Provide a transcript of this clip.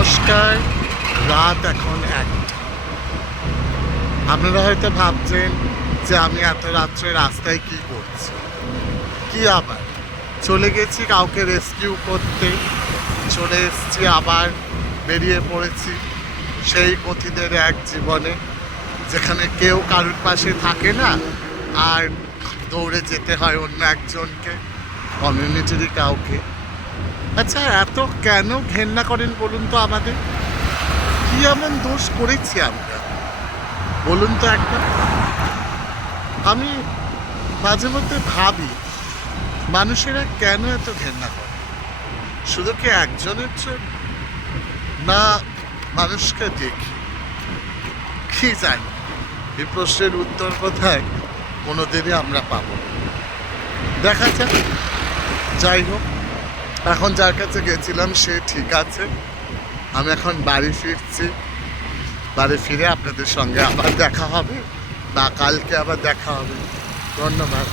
নমস্কার। রাত এখন 1টা। আপনারা হয়তো ভাবছেন যে আমি এত রাত্রে রাস্তায় কি করছি। কি আবার চলে গেছি কাউকে রেস্কিউ করতে, চলে এসেছি, আবার বেরিয়ে পড়েছি সেই পথিদের এক জীবনে, যেখানে কেউ কারুর পাশে থাকে না, আর দৌড়ে যেতে হয় অন্য একজনকে, কমিউনিটিরই কাউকে। আচ্ছা, এত কেন ঘেন্না করেন বলুন তো আমাদের? কি এমন দোষ করেছি আমরা বলুন তো একবার? আমি মাঝে মধ্যে ভাবি, মানুষেরা কেন এত ঘেন্না করে? শুধু কি একজনের জন্য? না, মানুষকে দেখি, কি জানি, এই প্রশ্নের উত্তর কোথায় কোনোদিনই আমরা পাবো না। দেখা যাক। যাই হোক, এখন যার কাছে গেছিলাম সে ঠিক আছে। আমি এখন বাড়ি ফিরছি। বাড়ি ফিরে আপনাদের সঙ্গে আবার দেখা হবে, বা কালকে আবার দেখা হবে। ধন্যবাদ।